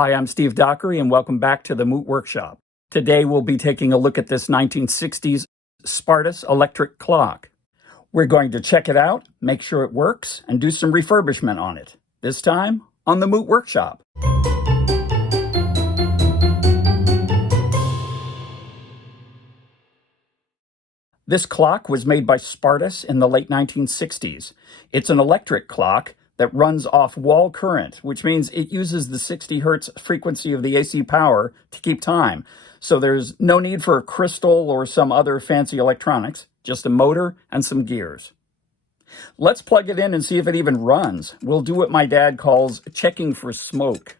Hi, I'm Steve Dockery, and welcome back to the Moot Workshop. Today we'll be taking a look at this 1960s Spartus electric clock. We're going to check it out, make sure it works, and do some refurbishment on it. This time on the Moot Workshop. This clock was made by Spartus in the late 1960s. It's an electric clock that runs off wall current, which means it uses the 60 hertz frequency of the AC power to keep time. So there's no need for a crystal or some other fancy electronics, just a motor and some gears. Let's plug it in and see if it even runs. We'll do what my dad calls checking for smoke.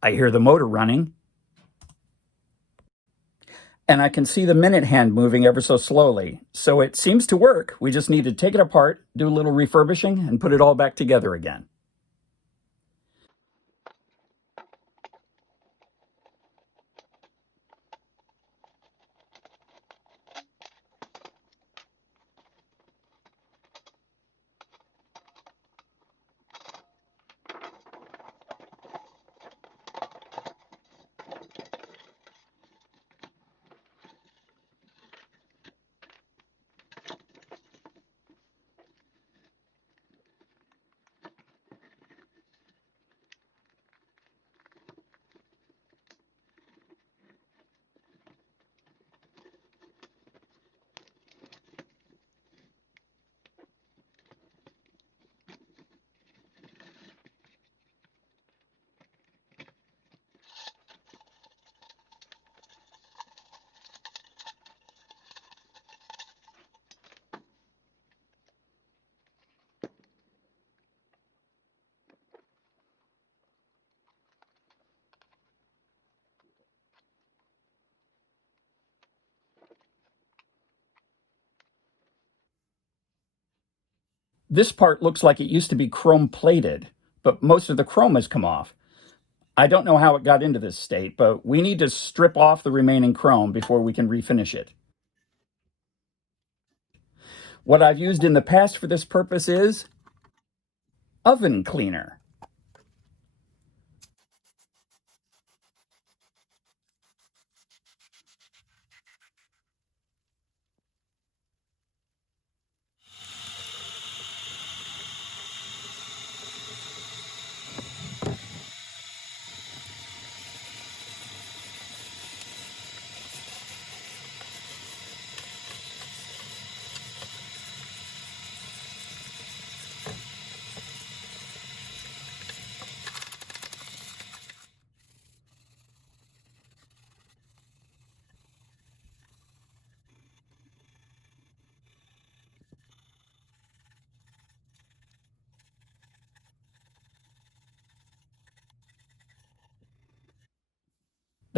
I hear the motor running. And I can see the minute hand moving ever so slowly. So it seems to work. We just need to take it apart, do a little refurbishing, and put it all back together again. This part looks like it used to be chrome plated, but most of the chrome has come off. I don't know how it got into this state, but we need to strip off the remaining chrome before we can refinish it. What I've used in the past for this purpose is oven cleaner.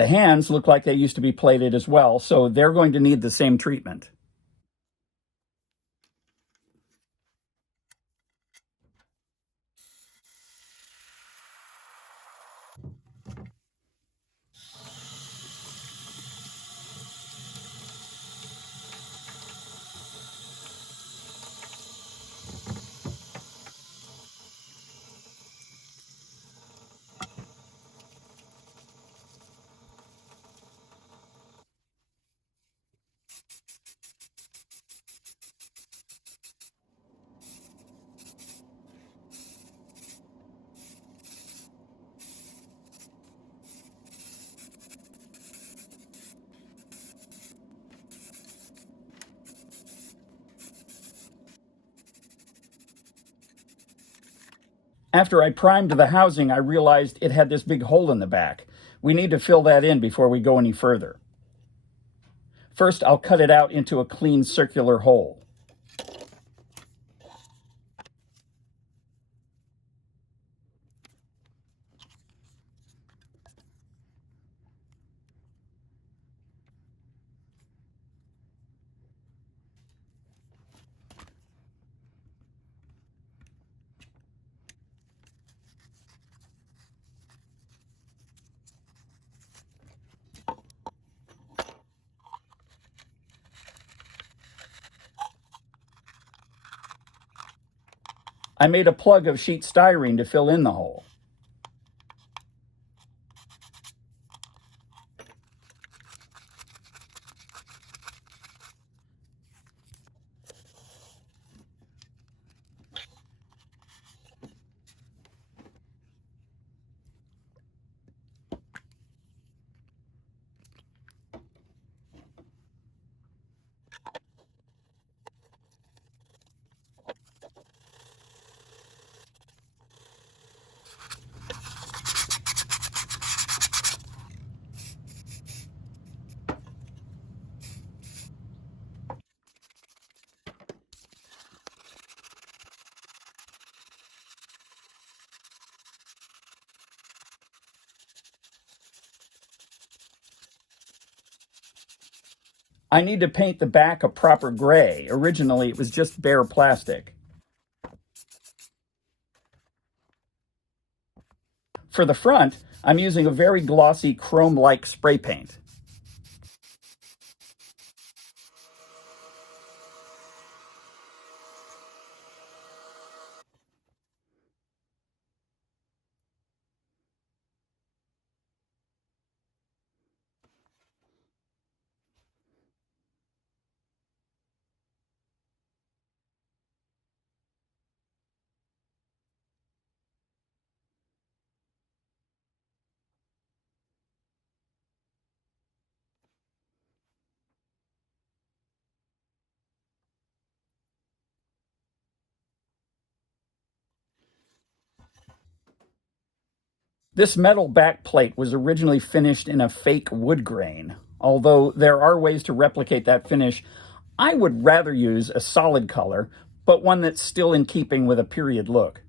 The hands look like they used to be plated as well, so they're going to need the same treatment. After I primed the housing, I realized it had this big hole in the back. We need to fill that in before we go any further. First, I'll cut it out into a clean circular hole. I made a plug of sheet styrene to fill in the hole. I need to paint the back a proper gray. Originally, it was just bare plastic. For the front, I'm using a very glossy chrome-like spray paint. This metal back plate was originally finished in a fake wood grain. Although there are ways to replicate that finish, I would rather use a solid color, but one that's still in keeping with a period look.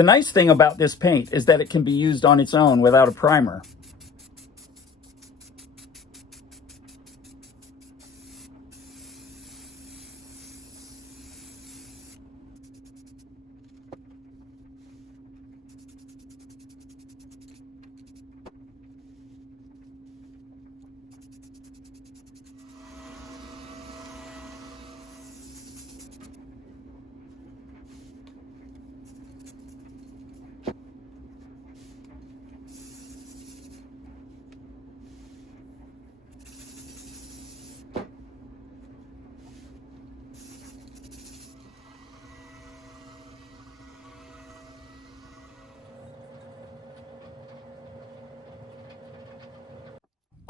The nice thing about this paint is that it can be used on its own without a primer.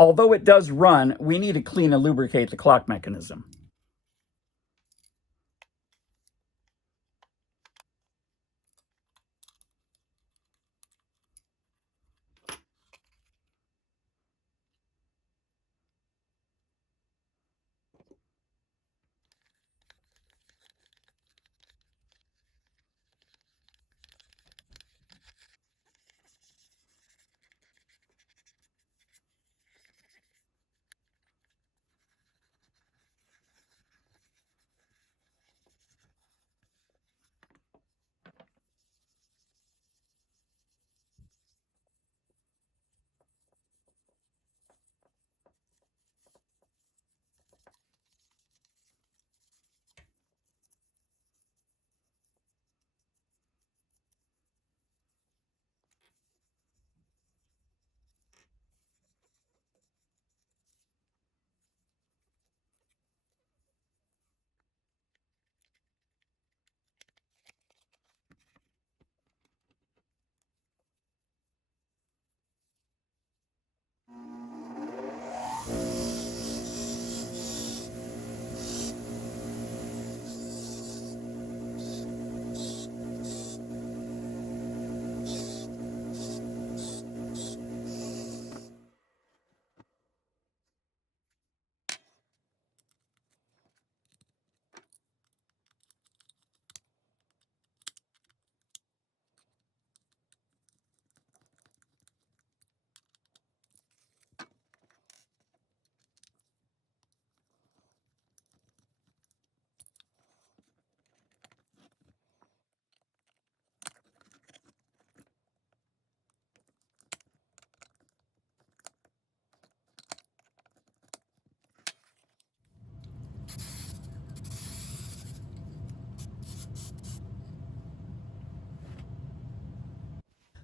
Although it does run, we need to clean and lubricate the clock mechanism.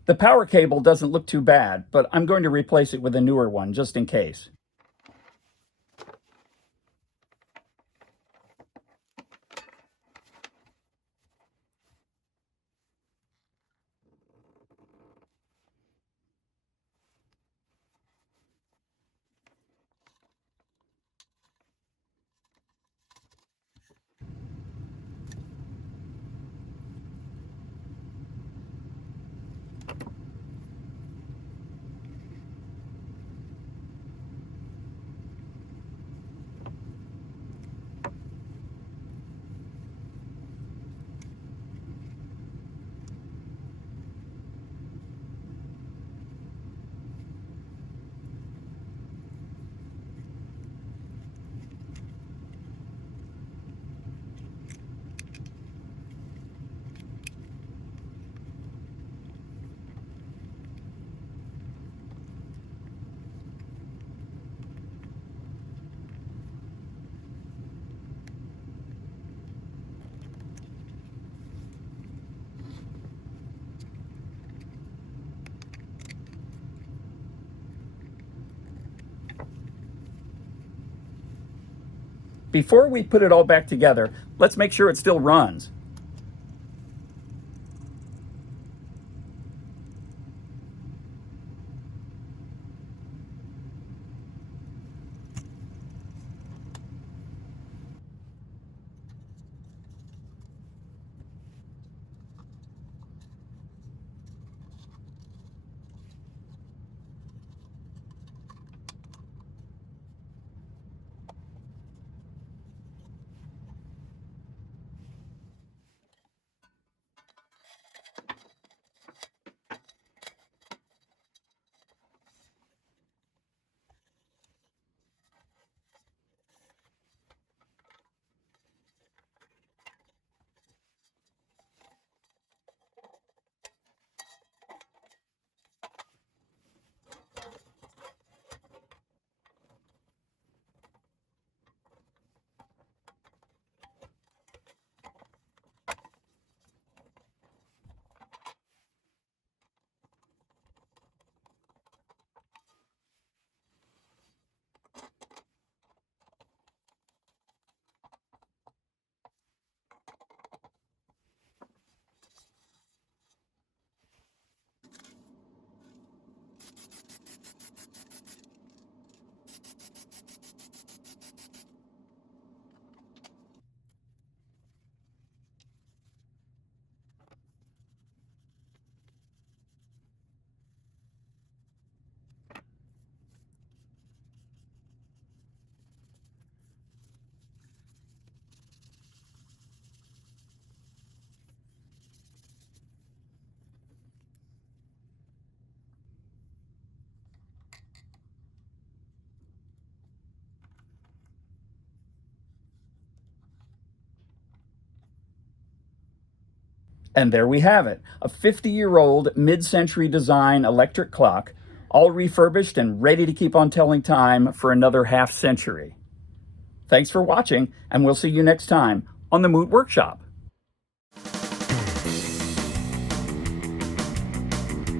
The power cable doesn't look too bad, but I'm going to replace it with a newer one just in case. Before we put it all back together, let's make sure it still runs. And there we have it, a 50-year-old mid-century design electric clock, all refurbished and ready to keep on telling time for another half century. Thanks for watching, and we'll see you next time on the Moot Workshop.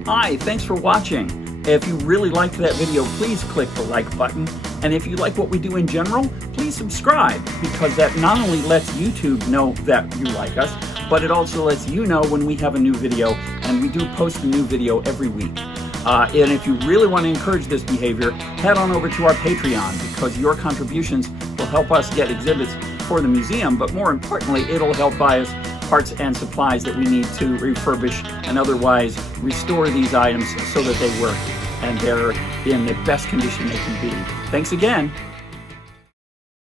Hi, thanks for watching. If you really liked that video, please click the like button. And if you like what we do in general, please subscribe, because that not only lets YouTube know that you like us, but it also lets you know when we have a new video, and we do post a new video every week. And if you really want to encourage this behavior, head on over to our Patreon, because your contributions will help us get exhibits for the museum, but more importantly, it'll help buy us parts and supplies that we need to refurbish and otherwise restore these items so that they work and they're in the best condition they can be. Thanks again.